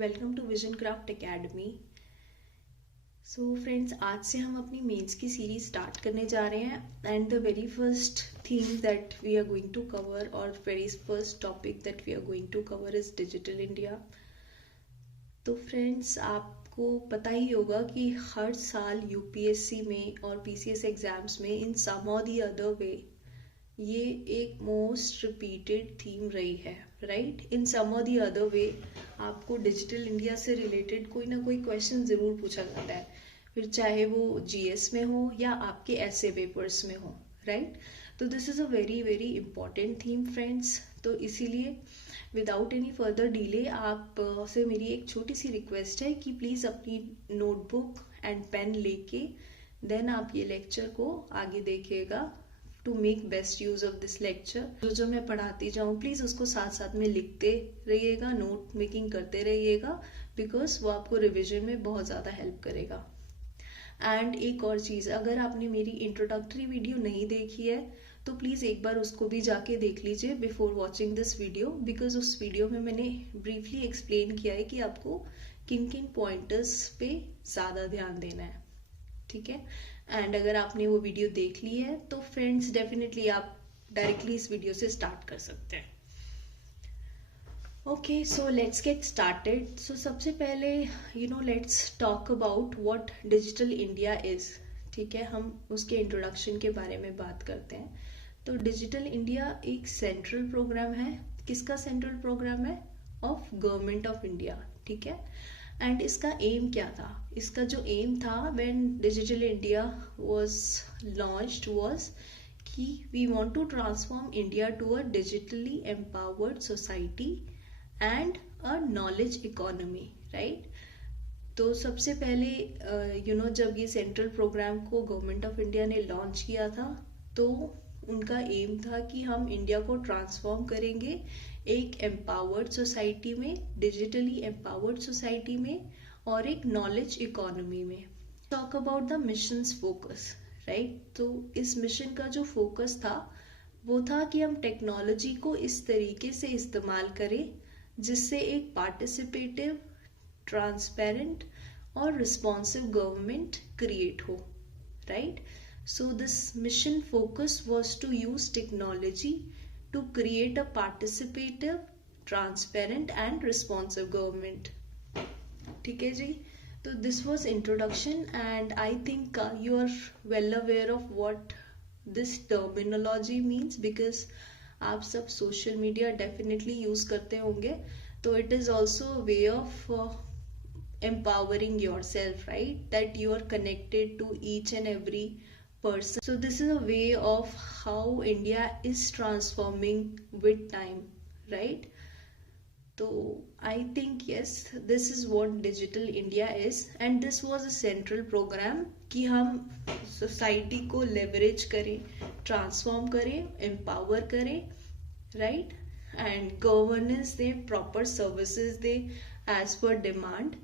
Welcome to vision craft academy. So friends, आज से हम अपनी मेंस की सीरीज स्टार्ट करने जा रहे हैं and the very first theme that we are going to cover और very first topic that we are going to cover is digital India. तो फ्रेंड्स, आपको पता ही होगा कि हर साल यूपीएससी में और पीसीएस एग्जाम्स में इन सम और द अदर वे ये एक मोस्ट रिपीटेड थीम रही है, राइट। इन सम और द अदर वे आपको डिजिटल इंडिया से रिलेटेड कोई ना कोई क्वेश्चन ज़रूर पूछा जाता है, फिर चाहे वो जीएस में हो या आपके ऐसे पेपर्स में हो, राइट। तो this is a very very important theme friends. तो इसीलिए विदाउट एनी फर्दर डिले आप से मेरी एक छोटी सी रिक्वेस्ट है कि प्लीज़ अपनी नोटबुक एंड पेन लेके देन आप ये लेक्चर को आगे देखिएगा to make best use of this lecture. जो मैं पढ़ाती जाऊँ प्लीज़ उसको साथ साथ में लिखते रहिएगा, नोट मेकिंग करते रहिएगा, बिकॉज वो आपको रिविजन में बहुत ज़्यादा हेल्प करेगा। एंड एक और चीज़, अगर आपने मेरी इंट्रोडक्टरी वीडियो नहीं देखी है तो प्लीज़ एक बार उसको भी जाके देख लीजिए before watching this video, because उस वीडियो में मैंने ब्रीफली एक्सप्लेन किया है कि आपको किन किन पॉइंटर्स पे ज़्यादा ध्यान देना है, ठीक है। एंड अगर आपने वो वीडियो देख ली है तो फ्रेंड्स डेफिनेटली आप डायरेक्टली इस वीडियो से स्टार्ट कर सकते हैं। Okay, so let's get started. So सबसे पहले let's talk about what digital India is, ठीक है। हम उसके इंट्रोडक्शन के बारे में बात करते हैं। तो डिजिटल इंडिया एक सेंट्रल प्रोग्राम है। किसका सेंट्रल प्रोग्राम है? ऑफ गवर्नमेंट ऑफ इंडिया, ठीक है। एंड इसका एम क्या था? इसका जो एम था when digital India was launched was कि we want to transform India to a digitally empowered society and a knowledge economy, right. तो सबसे पहले जब ये सेंट्रल प्रोग्राम को गवर्नमेंट ऑफ इंडिया ने लॉन्च किया था तो उनका एम था कि हम इंडिया को ट्रांसफॉर्म करेंगे एक एम्पावर्ड सोसाइटी में, डिजिटली एम्पावर्ड सोसाइटी में और एक नॉलेज इकोनॉमी में। Talk about the missions focus, right. तो इस मिशन का जो फोकस था वो था कि हम टेक्नोलॉजी को इस तरीके से इस्तेमाल करें जिससे एक पार्टिसिपेटिव, ट्रांसपेरेंट और रिस्पॉन्सिव गवर्नमेंट क्रिएट हो, right. So this mission focus was to use technology to create a participative, transparent and responsive government. ठीक है जी। तो this was introduction and I think you are well aware of what this terminology means because आप सब social media definitely use करते होंगे। तो it is also a way of empowering yourself, right? That you are connected to each and every person. So this is a way of how India is transforming with time, right? So I think yes, this is what digital India is and this was a central program कि हम society को leverage करें, transform करें, empower करें, right. And governance दें, proper services दें as per demand.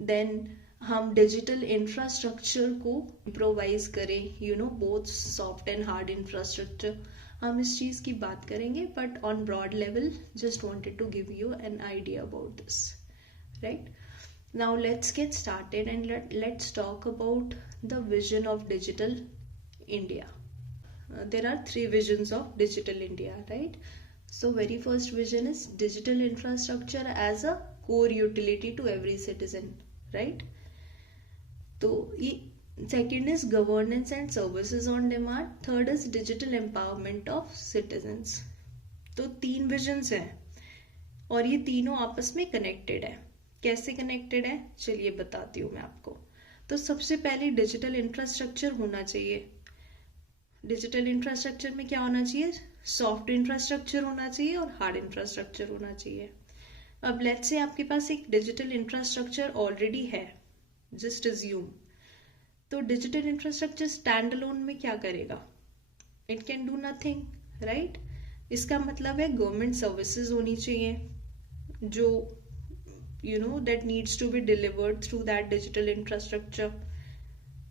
Then हम digital infrastructure को इम्प्रोवाइज करें, both soft and hard infrastructure. हम इस चीज़ की बात करेंगे but on broad level just wanted to give you an idea about this, right. Now let's get started and let's talk about the vision of digital India. There are three visions of digital India, right? So very first vision is digital infrastructure as a core utility to every citizen, right? तो ये second is governance and services on demand, third is digital empowerment of citizens. तो तीन visions हैं और ये तीनों आपस में connected है। कैसे connected है चलिए बताती हूँ मैं आपको। तो सबसे पहले डिजिटल इंफ्रास्ट्रक्चर होना चाहिए। डिजिटल इंफ्रास्ट्रक्चर में क्या होना चाहिए? सॉफ्ट इंफ्रास्ट्रक्चर होना चाहिए और हार्ड इंफ्रास्ट्रक्चर होना चाहिए। अब लेट्स से आपके पास एक डिजिटल इंफ्रास्ट्रक्चर ऑलरेडी है, जस्ट अज्यूम। तो डिजिटल इंफ्रास्ट्रक्चर स्टैंड अलोन में क्या करेगा? It can do nothing, right. इसका मतलब है गवर्नमेंट सर्विसेज होनी चाहिए जो that needs to be delivered through that digital infrastructure,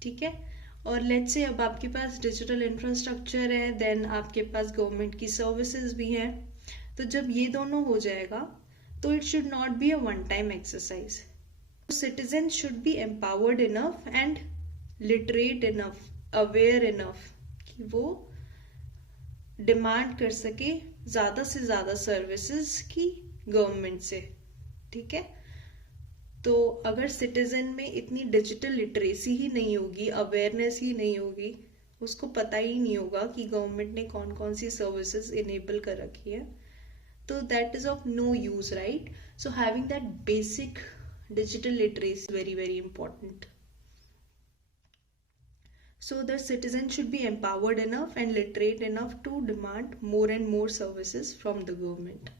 ठीक है। और लेट्स से अब आपके पास डिजिटल इंफ्रास्ट्रक्चर है, देन आपके पास गवर्नमेंट की सर्विसेज भी हैं। तो जब ये दोनों हो जाएगा तो it should not be a one time exercise. Citizens should be empowered enough and literate enough, aware enough कि वो डिमांड कर सके ज्यादा से ज्यादा सर्विसेज की गवर्नमेंट से. ठीक है. तो अगर सिटीजन में इतनी डिजिटल लिटरेसी ही नहीं होगी, अवेयरनेस ही नहीं होगी, उसको पता ही नहीं होगा कि गवर्नमेंट ने कौन कौन सी सर्विसेज इनेबल कर रखी है, तो that is of no use, right. So having that basic digital literacy is very very important. So the citizen should be empowered enough and literate enough to demand more and more services from the government.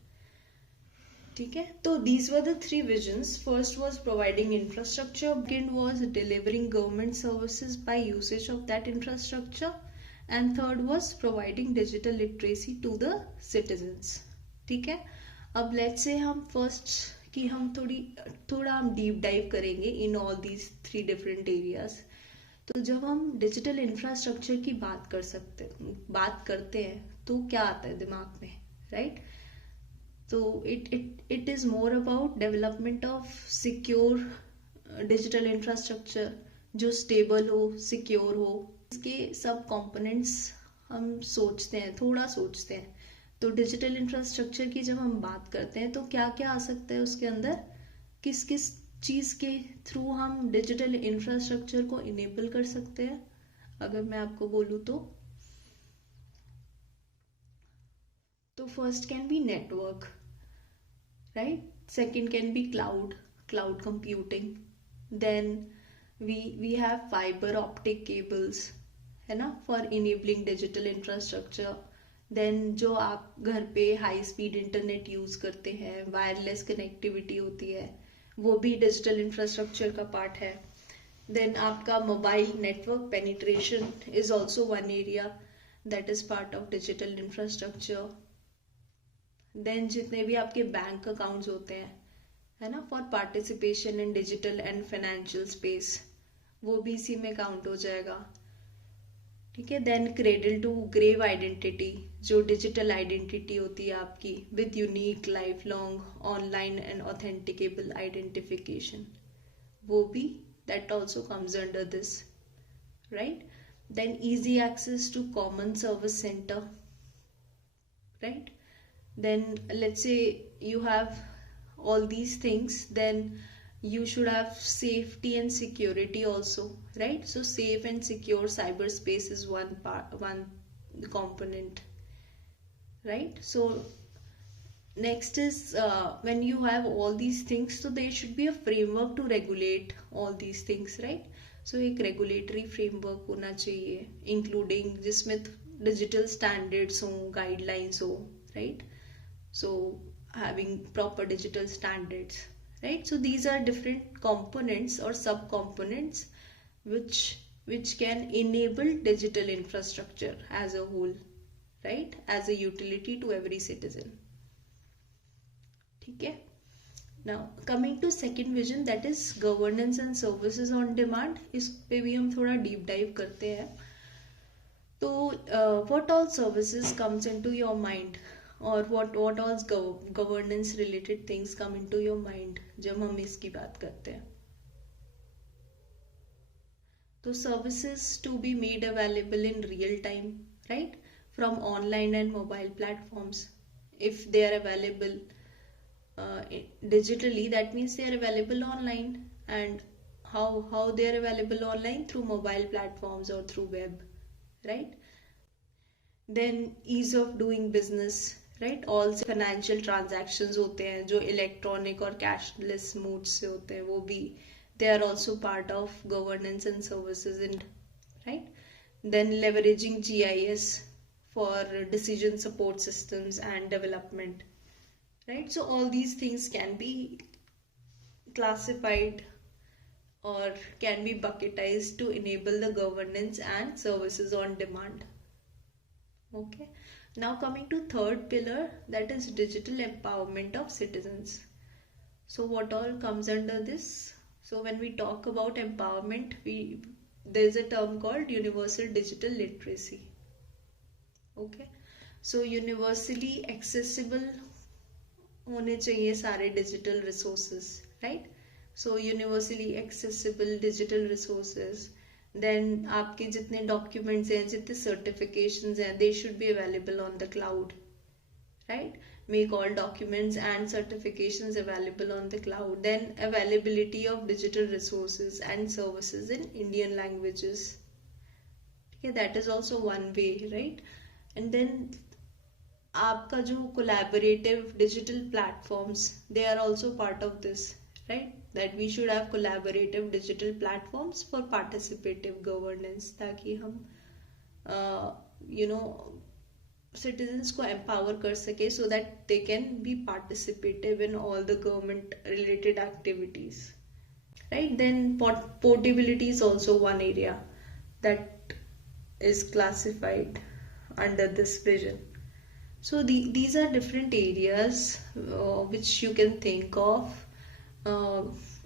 ठीक है. तो these were the three visions. First was providing infrastructure, second was delivering government services by usage of that infrastructure, and third was providing digital literacy to the citizens. ठीक है. अब let's say हम first कि हम थोड़ा हम deep dive करेंगे in all these three different areas. तो जब हम डिजिटल इंफ्रास्ट्रक्चर की बात करते हैं तो क्या आता है दिमाग में, राइट. तो it is more about development of secure digital infrastructure जो स्टेबल हो, सिक्योर हो. इसके सब कंपोनेंट्स हम थोड़ा सोचते हैं. तो डिजिटल इंफ्रास्ट्रक्चर की जब हम बात करते हैं तो क्या क्या आ सकता है उसके अंदर, किस किस चीज के थ्रू हम डिजिटल इंफ्रास्ट्रक्चर को इनेबल कर सकते हैं. अगर मैं आपको बोलूं तो first can be network, right. Second can be cloud computing. Then we have fibre optic cables, है ना, for enabling digital infrastructure. Then जो आप घर पे हाई स्पीड इंटरनेट यूज करते हैं, वायरलेस कनेक्टिविटी होती है, वो भी डिजिटल इंफ्रास्ट्रक्चर का पार्ट है. देन आपका mobile network penetration is also one area that is part of digital infrastructure. Then जितने भी आपके बैंक अकाउंट्स होते हैं, है ना, for participation in digital and financial space, वो भी इसी में काउंट हो जाएगा. ठीक है. Then cradle to grave identity, जो डिजिटल आइडेंटिटी होती है आपकी with unique lifelong online and authenticable identification, वो भी that also comes under this, right. Then easy access to common service centre, right. Then let's say you have all these things, then you should have safety and security also, right. So safe and secure cyberspace is one component, right. So next is when you have all these things, so there should be a framework to regulate all these things, right. So एक regulatory framework होना चाहिए, including जिसमें digital standards हो, guidelines हो, right. So having proper digital standards, right. So these are different components or sub components which can enable digital infrastructure as a whole, right, as a utility to every citizen. ठीक है. Now coming to second vision, that is governance and services on demand. इस पे भी हम थोड़ा deep dive करते हैं. तो what all services comes into your mind, और what all governance related things come into your mind जब हम इसकी बात करते हैं. तो services to be made available in real time, right, from online and mobile platforms. If they are available digitally, that means they are available online. And how they are available online? Through mobile platforms or through web, right. Then ease of doing business, right. All financial transactions होते हैं जो electronic और cashless mode से होते हैं, वो भी they are also part of governance and services in, right. Then leveraging GIS for decision support systems and development, right. So all these things can be classified or can be bucketized to enable the governance and services on demand. Okay. Now coming to third pillar, that is digital empowerment of citizens. So what all comes under this? So when we talk about empowerment, there's a term called universal digital literacy. Okay. So universally accessible होने चाहिए सारे digital resources, right? So universally accessible digital resources, then आपके जितने documents हैं, जितने certifications हैं, they should be available on the cloud, right? Make all documents and certifications available on the cloud. Then availability of digital resources and services in Indian languages. Okay, that is also one way, right? And then आपका जो collaborative digital platforms, they are also part of this, right? That we should have collaborative digital platforms for participative governance, ताकि हम you know citizens को empower कर सके, so that they can be participative in all the government related activities, right? Then portability is also one area that is classified under this vision. So these are different areas which you can think of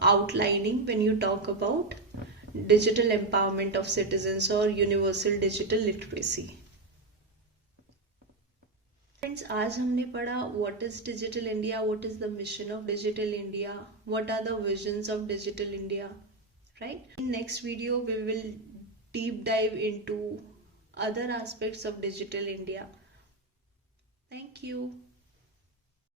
outlining when you talk about digital empowerment of citizens or universal digital literacy. Friends, आज हमने पढ़ा what is digital India, what is the mission of digital India, what are the visions of digital India, right? In next video we will deep dive into other aspects of digital India. Thank you.